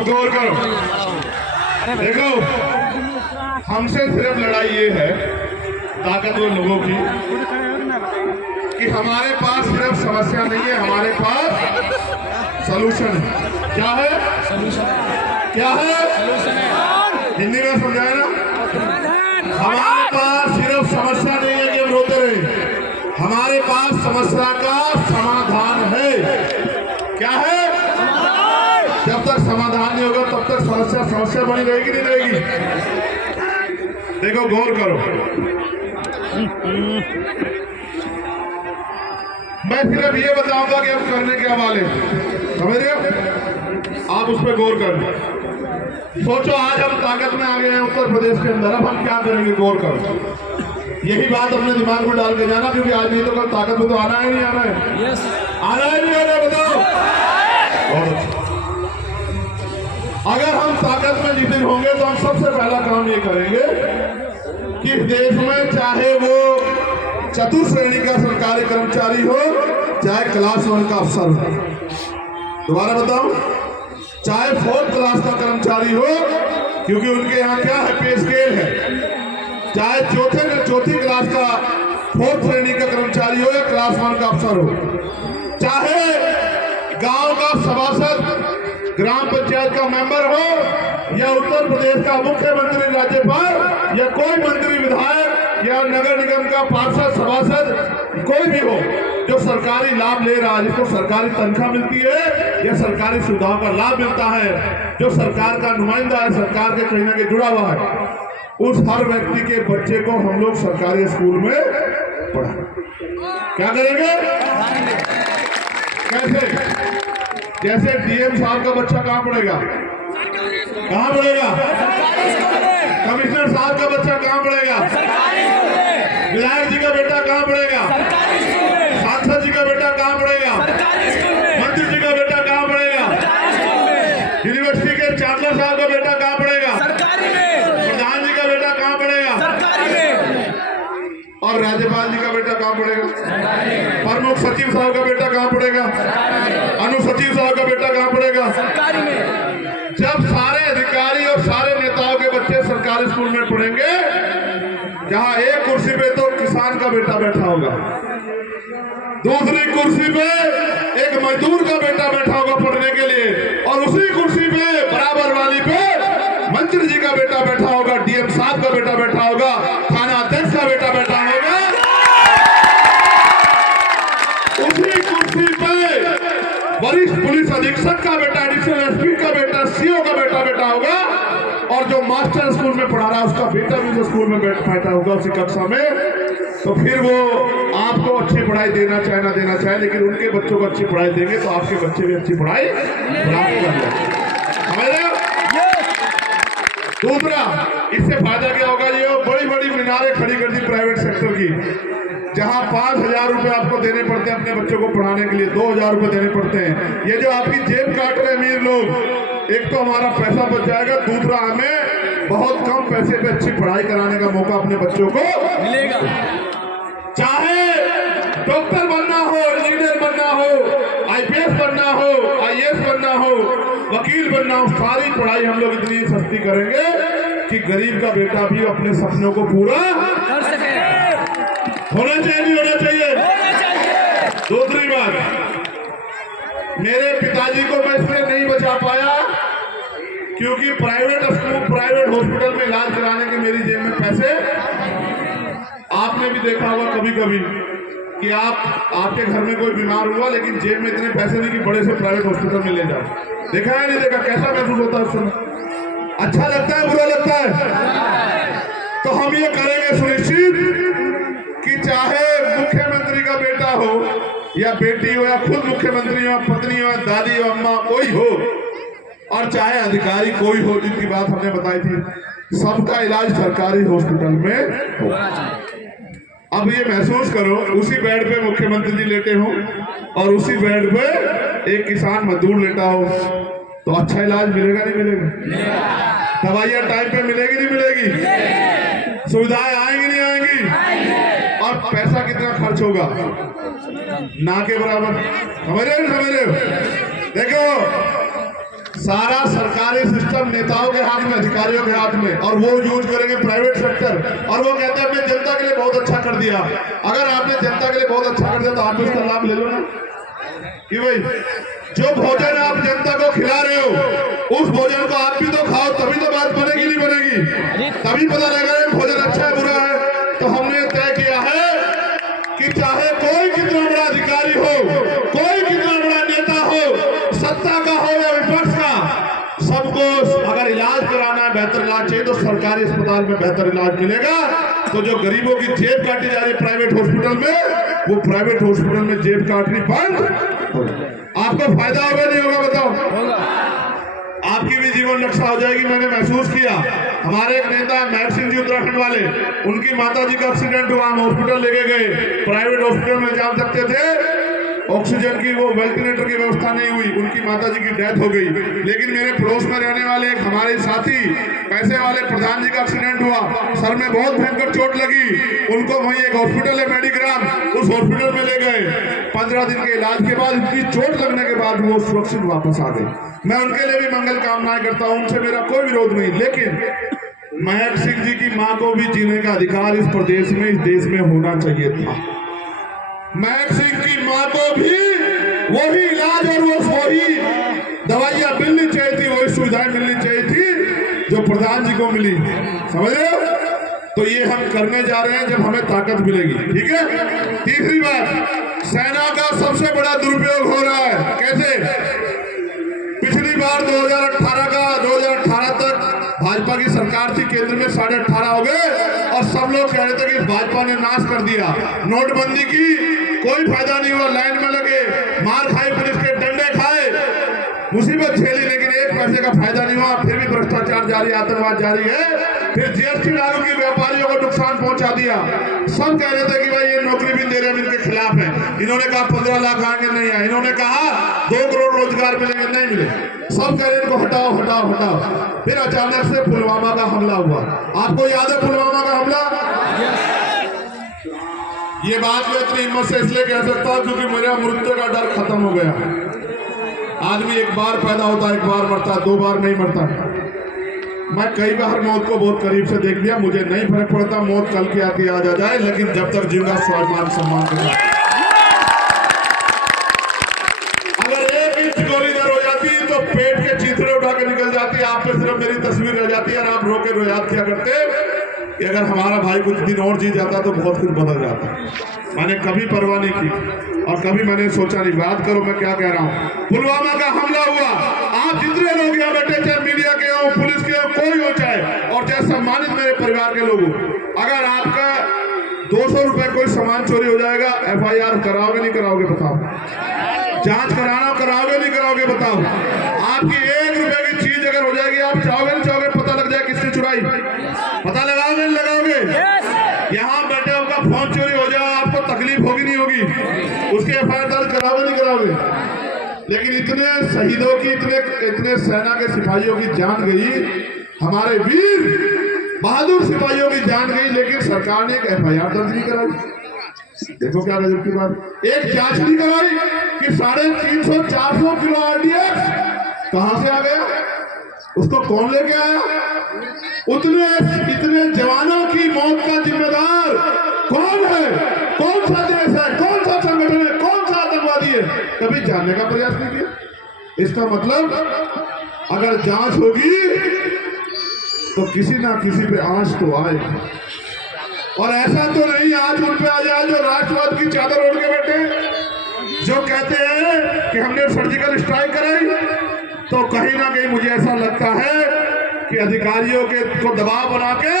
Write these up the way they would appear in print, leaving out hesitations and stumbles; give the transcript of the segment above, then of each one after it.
अब गौर करो, देखो हमसे सिर्फ लड़ाई ये है ताकतवर लोगों की कि हमारे पास सिर्फ समस्या नहीं है, हमारे पास सलूशन है। क्या है सलूशन? क्या है सलूशन? हिंदी में समझाए ना, हमारे पास सिर्फ समस्या नहीं है कि हम रोते रहे, हमारे पास समस्या का समाधान है। क्या है? जब तक समाधान नहीं होगा तब तक समस्या समस्या बनी रहेगी, नहीं रहेगी? देखो गौर करो, मैं सिर्फ ये बताऊंगा कि हम करने क्या वाले, समझ रहे हो? आप उस पर गौर करो, सोचो आज हम ताकत में आ गए हैं उत्तर प्रदेश के अंदर, अब हम क्या करेंगे? गौर करो, यही बात अपने दिमाग में डाल के जाना, क्योंकि आज नहीं तो कल ताकत में तो आना है, नहीं आना है? यस, आना है, नहीं आना है? बताओ। बहुत अच्छा, अगर हम ताकत में जीते होंगे तो हम सबसे पहला काम ये करेंगे कि देश में चाहे वो चतुर्थ श्रेणी का सरकारी कर्मचारी हो, चाहे क्लास 1 का अफसर हो, दोबारा बताऊं, चाहे 4th क्लास का कर्मचारी हो, क्योंकि उनके यहाँ क्या है, पे स्केल है, चाहे चौथी क्लास का 4th श्रेणी का कर्मचारी हो या क्लास 1 का अफसर हो, चाहे गांव का सभासद, ग्राम पंचायत का मेंबर हो, या उत्तर प्रदेश का मुख्यमंत्री, राज्यपाल, या कोई मंत्री, विधायक या नगर निगम का पार्षद, सभासद, कोई भी हो जो सरकारी लाभ ले रहा है, जिसको सरकारी तनख्वाह मिलती है या सरकारी सुविधाओं का लाभ मिलता है, जो सरकार का नुमाइंदा है, सरकार के कहीं ना कहीं जुड़ा हुआ है, उस हर व्यक्ति के बच्चे को हम लोग सरकारी स्कूल में पढ़ा। क्या करेंगे? कैसे? जैसे डीएम साहब का बच्चा कहाँ पढ़ेगा? कहाँ पढ़ेगा? कमिश्नर साहब का बच्चा कहाँ पढ़ेगा? विधायक जी का बेटा कहाँ पढ़ेगा? सांसद जी का बेटा कहाँ पढ़ेगा? मंत्री जी का बेटा कहाँ पढ़ेगा? यूनिवर्सिटी के चांसलर साहब का बेटा कहाँ पढ़ेगा? प्रधान जी का बेटा कहाँ पढ़ेगा? और राज्यपाल जी का बेटा कहाँ पढ़ेगा? प्रमुख सचिव साहब का बेटा कहाँ पढ़ेगा? अनुसचिव साहब का बेटा कहाँ पढ़ेगा? सरकारी में। जब सारे अधिकारी और सारे नेताओं के बच्चे सरकारी स्कूल में पढ़ेंगे, जहाँ एक कुर्सी पे तो किसान का बेटा बैठा होगा, दूसरी कुर्सी पे एक मजदूर का बेटा बैठा होगा पढ़ने के लिए, और उसी कुर्सी पे बराबर वाली पे मंत्री जी का बेटा बैठा होगा, डीएम साहब का बेटा बैठा होगा, थाना अध्यक्ष का बेटा बैठा होगा, उसी कुर्सी पे वरिष्ठ पुलिस अधीक्षक का बेटा, एडिशनल एसपी का बेटा, सीओ का बेटा बैठा होगा, और जो मास्टर स्कूल में पढ़ा रहा है उसका बेटा भी जो स्कूल में बैठा होगा उसी कक्षा में। तो फिर वो आपको अच्छी पढ़ाई देना चाहे ना देना चाहे, लेकिन उनके बच्चों को अच्छी पढ़ाई देंगे तो आपके बच्चे भी अच्छी पढ़ाई प्राप्त करेंगे। दूसरा, इससे फायदा क्या होगा? ये बड़ी बड़ी मीनारें खड़ी कर दी प्राइवेट सेक्टर की, जहां 5,000 रुपए आपको देने पड़ते हैं अपने बच्चों को पढ़ाने के लिए, 2,000 रुपए देने पड़ते हैं। ये जो आपकी जेब काट रहे अमीर लोग, एक तो हमारा पैसा बच जाएगा, दूसरा हमें बहुत कम पैसे पे अच्छी पढ़ाई कराने का मौका अपने बच्चों को मिलेगा। चाहे डॉक्टर बनना हो, इंजीनियर बनना हो, आईपीएस बनना हो, आईएएस बनना हो, वकील बनना हो, सारी पढ़ाई हम लोग इतनी सस्ती करेंगे कि गरीब का बेटा भी अपने सपनों को पूरा कर सके। होना चाहिए, नहीं होना चाहिए? दूसरी बात, मेरे पिताजी को मैं इसलिए नहीं बचा पाया क्योंकि प्राइवेट स्कूल, प्राइवेट हॉस्पिटल में इलाज कराने के मेरी जेब में पैसे, आपने भी देखा होगा कभी कभी कि आपके घर में कोई बीमार हुआ लेकिन जेब में इतने पैसे नहीं कि बड़े से प्राइवेट हॉस्पिटल में ले जाओ। देखा है, नहीं देखा? कैसा महसूस होता है उस समय? अच्छा लगता है, बुरा लगता है? तो हम ये करेंगे सुनिश्चित कि चाहे मुख्यमंत्री का बेटा हो या बेटी हो, या खुद मुख्यमंत्री हो, पत्नी हो, दादी हो, अम्मा कोई हो, और चाहे अधिकारी कोई हो, जिनकी बात हमने बताई थी, सबका इलाज सरकारी हॉस्पिटल में हो। अब ये महसूस करो, उसी बेड पे मुख्यमंत्री जी लेटे हो और उसी बेड पे एक किसान मजदूर लेटा हो, तो अच्छा इलाज मिलेगा नहीं मिलेगा? दवाइयाँ टाइम पे मिलेगी नहीं मिलेगी? सुविधाएं आएंगी नहीं आएंगी? और पैसा कितना खर्च होगा? ना के बराबर। समझ रहे हो? देखो, सारा सरकारी सिस्टम नेताओं के हाथ में, अधिकारियों के हाथ में, और वो यूज करेंगे प्राइवेट सेक्टर। और वो कहते हैं हमने जनता के लिए बहुत अच्छा कर दिया। अगर आपने जनता के लिए बहुत अच्छा कर दिया तो आप भी उसका लाभ ले लो ना कि भाई जो भोजन आप जनता को खिला रहे हो उस भोजन को आप भी तो खाओ, तभी तो बात बनेगी नहीं बनेगी, तभी पता लगेगा भोजन अच्छा है बुरा है। तो हमने तय किया है कि चाहे कोई कितना बड़ा अधिकारी हो, कोई कितना बड़ा नेता हो, सत्ता का हो या विपक्ष का, सबको अगर इलाज कराना है, बेहतर इलाज चाहिए तो सरकारी अस्पताल में बेहतर इलाज मिलेगा। तो जो गरीबों की जेब काटी जा रही है प्राइवेट हॉस्पिटल में, वो प्राइवेट हॉस्पिटल में जेब काटनी बंद। आपको फायदा होगा नहीं होगा बताओ? आपकी भी जीवन रक्षा हो जाएगी। मैंने महसूस किया, हमारे एक नेता महक सिंह जी उत्तराखंड वाले, उनकी माता जी का एक्सीडेंट हुआ, हम हॉस्पिटल लेके गए, प्राइवेट हॉस्पिटल में जा सकते थे, ऑक्सीजन की वो वेंटिलेटर की व्यवस्था नहीं हुई, उनकी माता जी की डेथ हो गई। लेकिन मेरे पड़ोस में रहने वाले एक हमारे साथी पैसे वाले प्रधान जी का एक्सीडेंट हुआ, सर में बहुत भयंकर चोट लगी, उनको वहीं एक हॉस्पिटल है मेडिग्राम, उस हॉस्पिटल में ले गए। 15 दिन के इलाज के बाद, इतनी चोट लगने के बाद वो सुरक्षित वापस आ गए। मैं उनके लिए भी मंगल कामनाएं करता हूं, उनसे मेरा कोई विरोध नहीं। लेकिन महक सिंह जी की मां को भी जीने का अधिकार इस प्रदेश में, इस देश में होना चाहिए था। महक सिंह की मां को भी वही इलाज और वही दवाइयां मिलनी चाहिए थी, वही सुविधाएं मिलनी चाहिए थी जो प्रधान जी को मिली। समझ रहे हो? तो ये हम करने जा रहे हैं जब हमें ताकत मिलेगी। ठीक है। तीसरी बात, सेना का सबसे बड़ा दुरुपयोग हो रहा है। कैसे? पिछली बार 2018 तक भाजपा की सरकार थी, केंद्र में 18.5 हो गए और सब लोग कह रहे थे कि भाजपा ने नाश कर दिया। नोटबंदी की, कोई फायदा नहीं हुआ, लाइन में लगे, मार खाई, पुलिस के डंडे खाए, मुसीबत झेली, लेकिन एक पैसे का फायदा नहीं हुआ। फिर भी भ्रष्टाचार जारी, आतंकवाद जारी है। फिर जीएसटी लागू की, व्यापारियों को नुकसान पहुंचा दिया। सब कह रहे थे कि भाई ये नौकरी भी दे रहे हैं, इनके खिलाफ है। इन्होंने कहा 15 लाख आएंगे, नहीं आए। इन्होंने कहा 2 करोड़ रोजगार मिलेंगे, नहीं मिले। सब कह रहे हैं इनको हटाओ हटाओ हटाओ। फिर अचानक से पुलवामा का हमला हुआ। आपको याद है पुलवामा का हमला? ये बात मैं इतनी हिम्मत से इसलिए कह सकता हूं क्योंकि मेरा मृत्यु का डर खत्म हो गया। आदमी एक बार पैदा होता है, एक बार मरता है, 2 बार नहीं मरता। मैं कई बार मौत को बहुत करीब से देख लिया, मुझे नहीं फर्क पड़ता मौत कल की आती आ जाए, लेकिन जब तक जीऊंगा स्वाभिमान सम्मान करूंगा। अगर 1 इंच गोली इधर हो जाती तो पेट के चीथड़े उठा के निकल जाती, आप पे सिर्फ मेरी तस्वीर रह जाती और आप रोके रोयाद किया करते कि अगर हमारा भाई कुछ दिन और जी जाता तो बहुत कुछ बदल जाता। मैंने कभी परवाह नहीं की और कभी मैंने सोचा नहीं। बात करो मैं क्या कह रहा हूँ। पुलवामा का हमला हुआ, आप जितने लोग यहाँ बैठे, चाहे मीडिया के हो, पुलिस के हो, कोई हो चाहे, और चाहे सम्मानित मेरे परिवार के लोग हो, अगर आपका 200 रुपए कोई सामान चोरी हो जाएगा, FIR कराओगे नहीं कराओगे बताओ? जांच कराना कराओगे नहीं कराओगे बताओ? आपकी 1 रुपए की चीज अगर हो जाएगी, आप चाहोगे नहीं चाहोगे पता लग जाए किसने चुराई? पता लगाओगे नहीं लगाओगे? यहाँ बैठे होगा फोन चोरी हो जाए, आपको तकलीफ होगी नहीं होगी? उसके FIR दर्ज कराओगे नहीं कराओगे? लेकिन इतने शहीदों की, इतने सेना के सिपाहियों की जान गई, हमारे वीर बहादुर सिपाहियों की जान गई, लेकिन सरकार ने एक FIR दर्ज नहीं कराई। देखो क्या गजब की बात। एक जांच नहीं कराई कि 350-400 किलो RDX कहां से आ गया, उसको कौन लेके आया? इतने जवानों की मौत का जिम्मेदार कौन है? कौन सा देश है? कौन सा संगठन है? कौन सा आतंकवादी है? कभी जानने का प्रयास नहीं किया। इसका मतलब अगर जांच होगी तो किसी ना किसी पे आंच तो आए। और ऐसा तो नहीं आज उन पे आ जाए जो राष्ट्रवाद की चादर ओढ़ के बैठे, जो कहते हैं कि हमने सर्जिकल स्ट्राइक कराई। तो कहीं ना कहीं मुझे ऐसा लगता है कि अधिकारियों के को दबाव बना के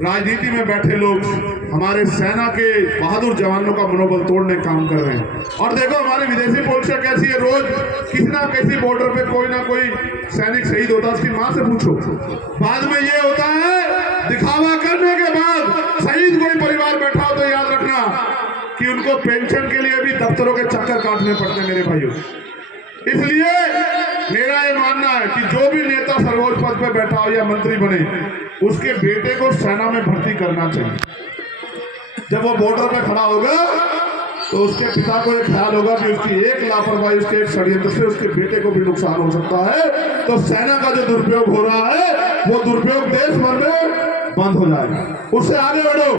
राजनीति में बैठे लोग हमारे सेना के बहादुर जवानों का मनोबल तोड़ने काम कर रहे हैं। और देखो हमारी विदेशी पॉलिसी कैसी है, रोज किसी ना किसी बॉर्डर पे कोई ना कोई सैनिक शहीद होता है, उसकी मां से पूछो। बाद में ये होता है दिखावा करने के बाद शहीद कोई परिवार बैठा हो तो याद रखना कि उनको पेंशन के लिए भी दफ्तरों के चक्कर काटने पड़ते हैं मेरे भाइयों। इसलिए मेरा ये मानना है कि जो भी नेता सर्वोच्च पद पे बैठा हो या मंत्री बने, उसके बेटे को सेना में भर्ती करना चाहिए। जब वो बॉर्डर पे खड़ा होगा तो उसके पिता को ये ख्याल होगा कि उसकी एक लापरवाही, उसके एक षड्यंत्र से उसके बेटे को भी नुकसान हो सकता है। तो सेना का जो दुरुपयोग हो रहा है वो दुरुपयोग देश भर में बंद हो जाएगा। उससे आगे बढ़ो।